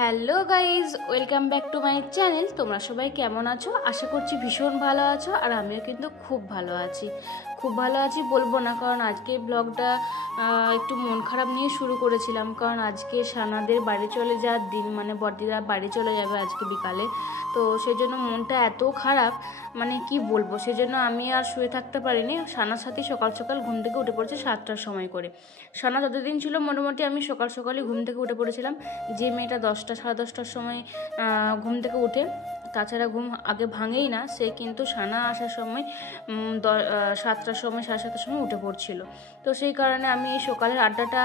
Hello guys, welcome back to my channel. তোমরা সবাই কেমন আছো? আশা করছি ভীষণ ভালো আছো। আর আমিও কিন্তু খুব ভালো আছি। খুব ভালো আছি বলবো না, কারণ আজকে ব্লগটা একটু মন খারাপ নিয়ে শুরু করেছিলাম। কারণ আজকে সানাদের বাড়ি চলে যাওয়ার দিন, মানে বড়দিদা বাড়ি চলে যাবে আজকে বিকালে। তো সেই জন্য মনটা এত খারাপ, মানে কি বলবো। সেই জন্য আমি আর শুয়ে থাকতে পারিনি। সানার সাথে সকাল সকাল ঘুম থেকে উঠে পড়েছে 7টার সময় করে। সানা যতদিন ছিল মোটামুটি আমি সকাল সকালই ঘুম থেকে উঠে পড়েছিলাম। যে মেয়েটা 10টা সাড়ে 10টার সময় ঘুম থেকে উঠে, তাছাড়া ঘুম আগে ভাঙেই না, সে কিন্তু সানা আসার সময় 7টার সময় 7:30টার সময় উঠে পড়ছিল। তো সেই কারণে আমি এই সকালের আড্ডাটা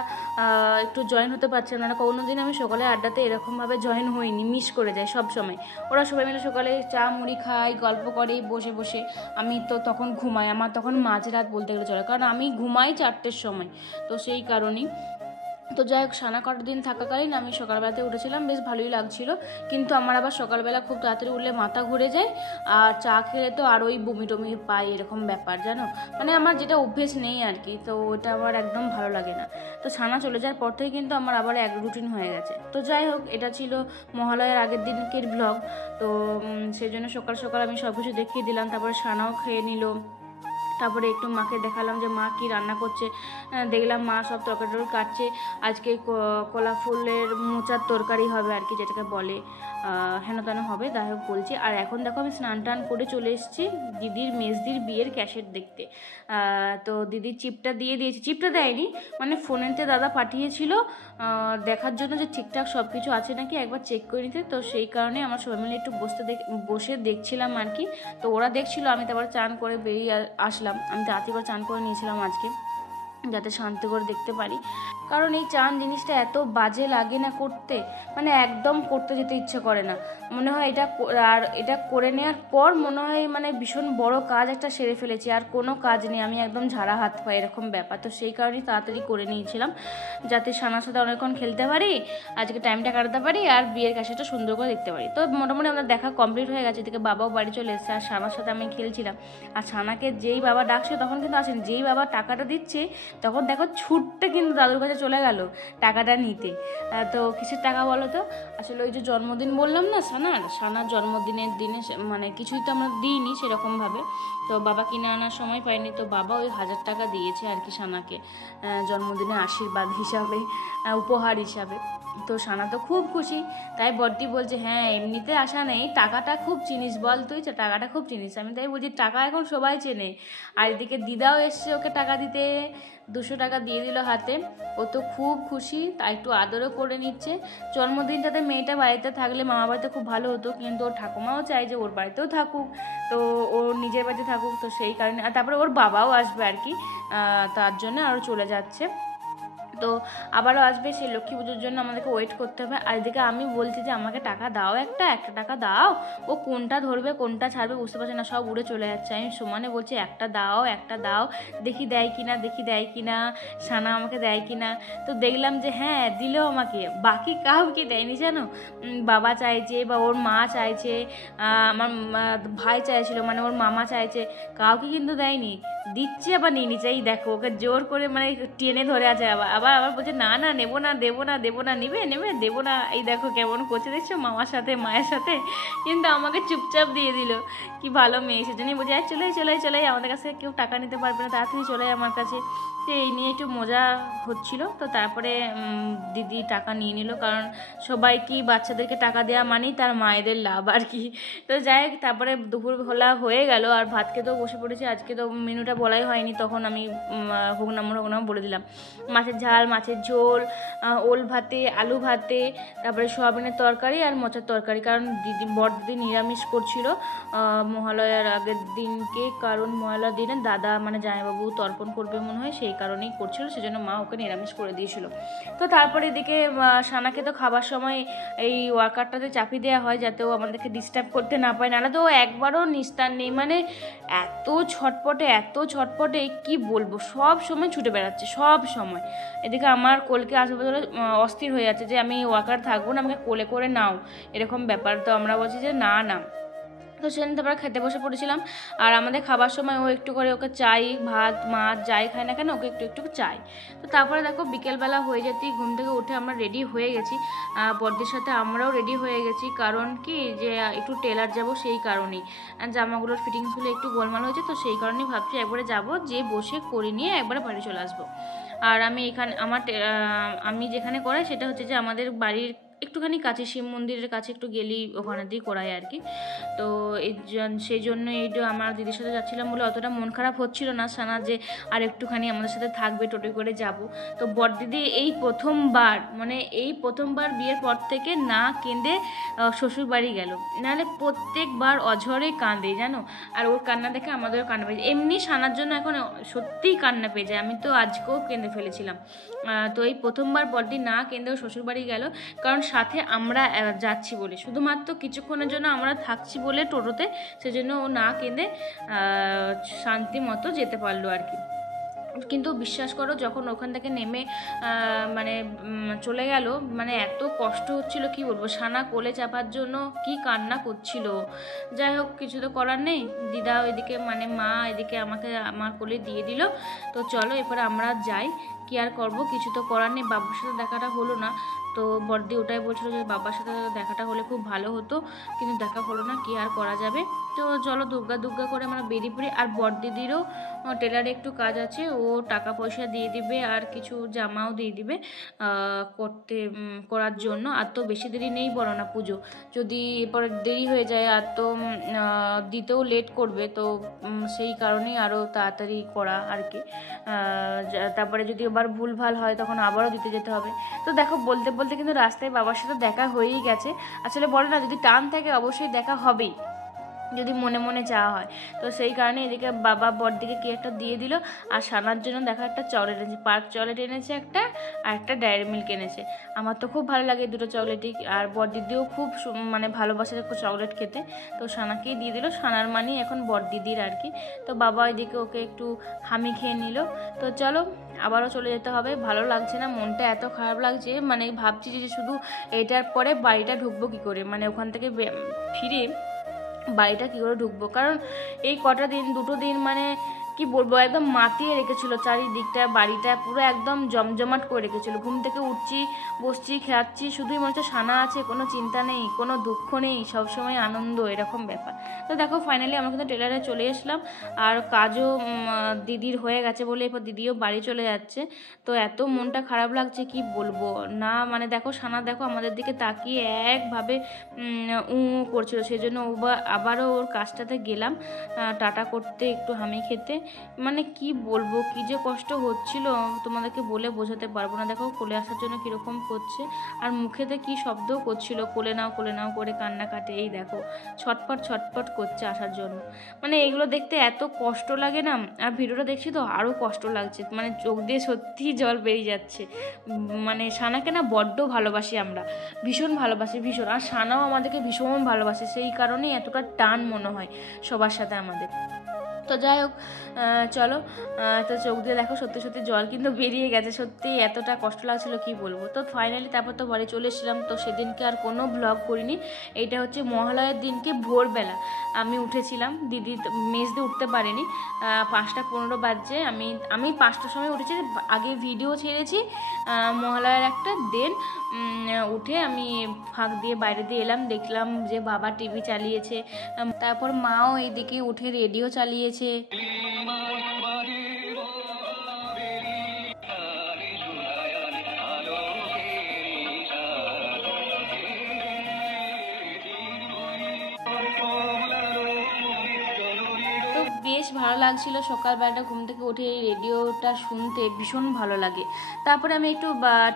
একটু জয়েন হতে পারছিলাম না। কোনো দিন আমি সকালের আড্ডাতে এরকমভাবে জয়েন হইনি, মিস করে যাই সব সময়। ওরা সবাই মিলে সকালে চা মুড়ি খায়, গল্প করে বসে বসে। আমি তো তখন ঘুমাই, আমার তখন মাঝরাত বলতে গেলে চলে, কারণ আমি ঘুমাই 4টের সময়। তো সেই কারণেই তো যাই হোক, সানা কটার দিন থাকাকালীন আমি সকালবেলাতে উঠেছিলাম, বেশ ভালোই লাগছিল। কিন্তু আমার আবার সকালবেলা খুব তাড়াতাড়ি উঠলে মাথা ঘুরে যায়, আর চা খেলে তো আরোই বমি টমি পাই, এরকম ব্যাপার জানো। মানে আমার যেটা অভ্যেস নেই আর কি, তো ওটা আমার একদম ভালো লাগে না। তো সানা চলে যাওয়ার পর থেকে কিন্তু আমার আবার এক রুটিন হয়ে গেছে। তো যাই হোক, এটা ছিল মহালয়ার আগের দিনকের ব্লগ। তো সেই জন্য সকাল সকাল আমি সব কিছু দেখিয়ে দিলাম। তারপরে সানাও খেয়ে নিল। তারপরে একটু মাকে দেখালাম যে মা কি রান্না করছে। দেখলাম মা সব তরকারি কাটছে। আজকে কলা ফুলের মোচার তরকারি হবে আর কি, যেটাকে বলে হেন তেন হবে, যাই হোক বলছি। আর এখন দেখো আমি স্নান টান করে চলে এসেছি দিদির মেজদির বিয়ের ক্যাসেট দেখতে। তো দিদির চিপটা দিয়ে দিয়েছি, চিপটা দেয়নি, মানে ফোনেতে দাদা পাঠিয়েছিল দেখার জন্য যে ঠিকঠাক সব কিছু আছে নাকি একবার চেক করে নিতে। তো সেই কারণে আমার সবাই মিলে একটু বসে দেখছিলাম আর কি। তো ওরা দেখছিল, আমি তারপরে চান করে বেরিয়ে আসলাম। আমি তাড়াতাড়ি করে চান করে নিয়েছিলাম আজকে, যাতে শান্তি করে দেখতে পারি। কারণ এই চান জিনিসটা এত বাজে লাগে না করতে, মানে একদম করতে যেতে ইচ্ছে করে না। মনে হয় এটা করে নেওয়ার পর মনে হয় মানে ভীষণ বড় কাজ একটা সেরে ফেলেছি, আর কোনো কাজ নেই, আমি একদম ঝাড়া হাত পাই, এরকম ব্যাপার। তো সেই কারণেই তাড়াতাড়ি করে নিয়েছিলাম, যাতে সানার সাথে অনেকক্ষণ খেলতে পারি, আজকে টাইমটা কাটাতে পারি, আর বিয়ের কাছেটা সুন্দর করে দেখতে পারি। তো মোটামুটি আমাদের দেখা কমপ্লিট হয়ে গেছে। এদিকে বাবাও বাড়ি চলে এসেছে, আর সানার সাথে আমি খেলছিলাম। আর সানাকে যেই বাবা ডাকছে তখন কিন্তু আসেন, যেই বাবা টাকাটা দিচ্ছে তখন দেখো ছুটতে কিন্তু দাদুর কাছে চলে গেল টাকাটা নিতে। তো কিসের টাকা বলো তো? আসলে ওই যে জন্মদিন বললাম না সানার জন্মদিনের দিনে, মানে কিছুই তো আমরা দিইনি সেরকমভাবে। তো বাবা কিনে আনার সময় পাইনি, তো বাবা ওই 1000 টাকা দিয়েছে আর কি সানাকে, জন্মদিনের আশীর্বাদ হিসাবে, উপহার হিসাবে। তো সানা তো খুব খুশি। তাই বড়দি বলছে, হ্যাঁ এমনিতে আসা নেই, টাকাটা খুব চিনিস বল তুই, টাকাটা খুব চিনিস। আমি তাই বলছি, টাকা এখন সবাই চেনে। আর এদিকে দিদাও এসছে ওকে টাকা দিতে, 200 টাকা দিয়ে দিল হাতে। ও তো খুব খুশি, তাই একটু আদরও করে নিচ্ছে। জন্মদিনটাতে মেয়েটা বাড়িতে থাকলে মামা বাড়িতে খুব ভালো হতো, কিন্তু ওর ঠাকুমাও চায় যে ওর বাড়িতেও থাকুক, তো ওর নিজের বাড়িতে থাকুক। তো সেই কারণে, আর তারপরে ওর বাবাও আসবে আর কি, তার জন্য আরও চলে যাচ্ছে। তো আবারও আসবে, সেই লক্ষ্মী পুজোর জন্য আমাদেরকে ওয়েট করতে হবে। আর এদিকে আমি বলছি যে আমাকে টাকা দাও, একটা টাকা দাও। ও কোনটা ধরবে কোনটা ছাড়বে বুঝতে পারছে না, সব উড়ে চলে যাচ্ছে। আমি সমানে বলছি একটা দাও, একটা দাও, দেখি দেয় কিনা, সানা আমাকে দেয় কিনা। তো দেখলাম যে হ্যাঁ দিল আমাকে, বাকি কাউকে দেয়নি জানো। বাবা চাইছে বা ওর মা চাইছে, আমার ভাই চাইছিল, মানে ওর মামা চাইছে, কাউকে কিন্তু দেয়নি। দিচ্ছে আবার নিয়ে নিচ্ছে, এই দেখো ওকে জোর করে মানে টেনে ধরে আছে। আবার আবার আবার বলছে না না নেবো না, দেবো না, নিবে দেবো না। এই দেখো কেমন করছে দেখছো মামার সাথে মায়ের সাথে, কিন্তু আমাকে চুপচাপ দিয়ে দিল। কি ভালো মেয়ে, সেজন্যই বলছে চলে আমাদের কাছে কেউ টাকা নিতে পারবে না, তাড়াতাড়ি চলে আমার কাছে। তো এই নিয়ে একটু মজা হচ্ছিল। তো তারপরে দিদি টাকা নিয়ে নিল, কারণ সবাই কি বাচ্চাদেরকে টাকা দেওয়া মানেই তার মায়েদের লাভ আর কি। তো যাই হোক, তারপরে দুপুরবেলা হয়ে গেল, আর ভাত খেতেও বসে পড়েছি। আজকে তো মেনুটা বলাই হয়নি, তখন আমি হোগনাম বলে দিলাম। মাছের ঝাল, মাছের ঝোল, ওল ভাতে, আলু ভাতে, তারপরে সোয়াবিনের তরকারি আর মোচার তরকারি। কারণ বড়দিদি নিরামিষ করছিল মহালয়ার আগের দিনকে, কারণ মহালয়ার দিনে দাদা মানে জামাইবাবু তর্পণ করবে মনে হয়, সেই কারণেই করছিল, সেজন্য মা ওকে নিরামিষ করে দিয়েছিল। তো তারপরে এদিকে সানাকে তো খাবার সময় এই ওয়ার্কারটাতে চাপিয়ে দেওয়া হয়, যাতে ও আমাদেরকে ডিস্টার্ব করতে না পারে, নাহলে তো ও একবারও নিস্তার নেই। মানে এত ছটপটে কি বলবো, সব সময় ছুটে বেড়াচ্ছে সব সময়। এদিকে আমার কোলকে আশেপাশে অস্থির হয়ে যাচ্ছে যে আমি ওয়াকার থাকবো না, আমাকে কোলে করে নাও, এরকম ব্যাপার। তো আমরা বলছি যে না না, তো সেদিন তারপরে খেতে বসে পড়েছিলাম। আর আমাদের খাবার সময় ও একটু করে ওকে চাই, ভাত মাছ যাই খায় না কেন ওকে একটু একটু চাই। তো তারপরে দেখো বিকেলবেলা হয়ে যেতেই ঘুম থেকে উঠে আমরা রেডি হয়ে গেছি, বড়দির সাথে আমরাও রেডি হয়ে গেছি। কারণ কি যে একটু টেলার যাব, সেই কারণেই জামাগুলোর ফিটিংসগুলো একটু গোলমাল হয়েছে, তো সেই কারণেই ভাবছি একবারে যাব, যে বসে করে নিয়ে একবারে বাড়ি চলে আসবো। আর আমি এখানে আমি যেখানে করাই সেটা হচ্ছে যে আমাদের বাড়ির একটুখানি কাছে, শিব মন্দিরের কাছে একটু গেলেই ওখানে দিয়ে করাই আর কি। তো সেই জন্য এইটা আমার দিদির সাথে যাচ্ছিলাম বলে অতটা মন খারাপ হচ্ছিল না সানা যে আর একটুখানি আমাদের সাথে থাকবে, টোটো করে যাব। তো বড়দিদি এই প্রথমবার, মানে এই প্রথমবার বিয়ের পর থেকে না কেঁদে শ্বশুর বাড়ি গেল, নাহলে প্রত্যেকবার অঝরে কাঁদে জানো। আর ওর কান্না দেখে আমাদেরও কান্না পেয়ে যায়। এমনি সানার জন্য এখন সত্যিই কান্না পেয়ে যায়, আমি তো আজকেও কেঁদে ফেলেছিলাম। তো এই প্রথমবার বড়দি না কেঁদেও শ্বশুর বাড়ি গেল, কারণ সাথে আমরা যাচ্ছি বলে, শুধুমাত্র কিছুক্ষণের জন্য আমরা থাকছি বলে টোটোতে, সেজন্য ও না কেঁদে শান্তি মতো যেতে পারলো আর কি। কিন্তু বিশ্বাস করো যখন ওখান থেকে নেমে মানে চলে গেল, মানে এত কষ্ট হচ্ছিল কি বলবো, সানা কোলে চাপার জন্য কি কান্না করছিল। যাই হোক কিছু তো করার নেই, দিদা এদিকে মানে মা এদিকে আমাকে আমার কোলে দিয়ে দিল। তো চলো এরপরে আমরা যাই, কি আর করবো, কিছু তো করার নেই। বাবার সাথে দেখাটা হলো না, তো বড়দি ওটাই বলছিল যে বাবার সাথে দেখাটা হলে খুব ভালো হতো, কিন্তু দেখা হলো না, কি আর করা যাবে। তো চলো দুর্গা দুর্গা করে আমরা বেরিয়ে পড়ি। আর বড়দিদিরও টেলারে একটু কাজ আছে, ও টাকা পয়সা দিয়ে দিবে আর কিছু জামাও দিয়ে দিবে করার জন্য। আর তো বেশি দেরি নেই বলো না পুজো, যদি এরপরে দেরি হয়ে যায় আর তো দিতেও লেট করবে, তো সেই কারণেই আরও তাড়াতাড়ি করা আর কি। তারপরে যদি আবার ভুলভাল হয় তখন আবারও দিতে যেতে হবে। তো দেখো বলতে বলতে কিন্তু রাস্তায় বাবার সাথে দেখা হয়েই গেছে। আসলে বলে না, যদি টান থাকে অবশ্যই দেখা হবেই, যদি মনে মনে চাওয়া হয়। তো সেই কারণে এদিকে বাবা বড়দিকে কি একটা দিয়ে দিল। আর সানার জন্য দেখা একটা চকলেট এনেছে, পার্ক চকলেট এনেছে একটা, আর একটা ডায়েরি মিল্ক এনেছে। আমার তো খুব ভালো লাগে দুটো চকলেটই, আর বড়দিদিও খুব মানে ভালোবাসে চকলেট খেতে, তো সানাকেই দিয়ে দিল। সানার মানি এখন বড়দিদির আর কি। তো বাবা ওইদিকে ওকে একটু হামি খেয়ে নিল। তো চলো আবারও চলে যেতে হবে, ভালো লাগছে না, মনটা এত খারাপ লাগছে, মানে ভাবছি যে শুধু এটার পরে বাড়িটা ঢুকবো কী করে, মানে ওখান থেকে ফিরে বাড়িটা কী করে ঢুকবো। কারণ এই কটা দিন, দুটো দিন মানে কি বলবো, একদম মাতিয়ে রেখেছিল চারিদিকটা, বাড়িটা পুরো একদম জমজমাট করে রেখেছিল। ঘুম থেকে উঠছি, বসছি, খাচ্ছি, শুধুই মনে হচ্ছে সানা আছে, কোনো চিন্তা নেই, কোনো দুঃখ নেই, সবসময় আনন্দ, এরকম ব্যাপার। তো দেখো ফাইনালি আমরা কিন্তু টেলারে চলে আসলাম, আর কাজও দিদির হয়ে গেছে বলে এরপর দিদিও বাড়ি চলে যাচ্ছে। তো এত মনটা খারাপ লাগছে কি বলবো না, মানে দেখো সানা দেখো আমাদের দিকে তাকিয়ে একভাবে করছিল, সেই জন্য আবারও ওর কাজটাতে গেলাম টাটা করতে, একটু হামি খেতে। মানে কি বলবো, কি যে কষ্ট হচ্ছিল তোমাদেরকে বলে বোঝাতে পারবো না। দেখো কোলে আসার জন্য কীরকম করছে, আর মুখেতে কি শব্দও করছিল, কোলে নাও করে কান্না কাটে, এই দেখো ছটপট ছটপট করছে আসার জন্য। মানে এগুলো দেখতে এত কষ্ট লাগে না, আর ভিডিওটা দেখছি তো আরও কষ্ট লাগছে, মানে চোখ দিয়ে সত্যি জল বেরিয়ে যাচ্ছে। মানে সানাকে না বড্ড ভালোবাসি আমরা, ভীষণ ভালোবাসি, ভীষণ। আর সানাও আমাদেরকে ভীষণ ভালোবাসে, সেই কারণেই এতটা টান মনে হয় সবার সাথে আমাদের। তো যাই হোক চলো, তো চোখ দিয়ে দেখো সত্যি সত্যি জল কিন্তু বেরিয়ে গেছে, সত্যি এতটা কষ্ট লাগছিল কি বলবো। তো ফাইনালি তারপর তো বাড়ি চলে এসেছিলাম। তো সেদিনকে আর কোনো ব্লগ করিনি, এইটা হচ্ছে মহালয়ার দিনকে ভোরবেলা আমি উঠেছিলাম, দিদি মেজ দিয়ে উঠতে পারেনি, 5:15 বাজছে, আমি 5টার সময় উঠেছি, আগে ভিডিও ছেড়েছি মহালয়ার একটা, দেন উঠে আমি ফাঁক দিয়ে বাইরে দিয়ে এলাম, দেখলাম যে বাবা টিভি চালিয়েছে, তারপর মাও এইদিকে উঠে রেডিও চালিয়েছে। বেশ ভালো লাগছিল সকালবেলাটা ঘুম থেকে উঠে এই রেডিওটা শুনতে, ভীষণ ভালো লাগে। তারপরে আমি একটু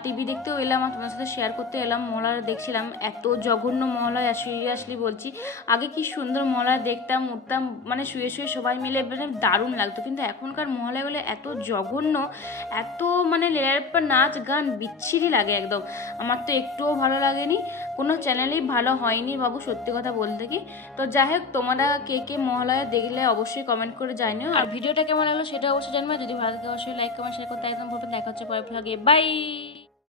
টিভি দেখতেও এলাম, আর তোমার সাথে শেয়ার করতে এলাম। মহালয়া দেখছিলাম, এত জঘন্য মহালয়া, সিরিয়াসলি বলছি, আগে কি সুন্দর মহালয়া দেখতাম, উঠতাম, মানে শুয়ে শুয়ে সবাই মিলে, মানে দারুণ লাগতো। কিন্তু এখনকার মহালয়াগুলো এত জঘন্য, এত মানে লেলার নাচ গান, বিচ্ছিরি লাগে একদম। আমার তো একটুও ভালো লাগেনি, কোনো চ্যানেলেই ভালো হয়নি বাবু, সত্যি কথা বলতে কি। তো যাই হোক, তোমরা কে কে মহালয়া দেখলে অবশ্যই কমেন্ট করে জানিও, আর ভিডিওটা কেমন লাগলো সেটা অবশ্যই জানবে। যদি ভালো লাগে অবশ্যই লাইক কমেন্ট শেয়ার করতে একদম ভুলবেন না। দেখা হচ্ছে পরের ব্লগে, বাই।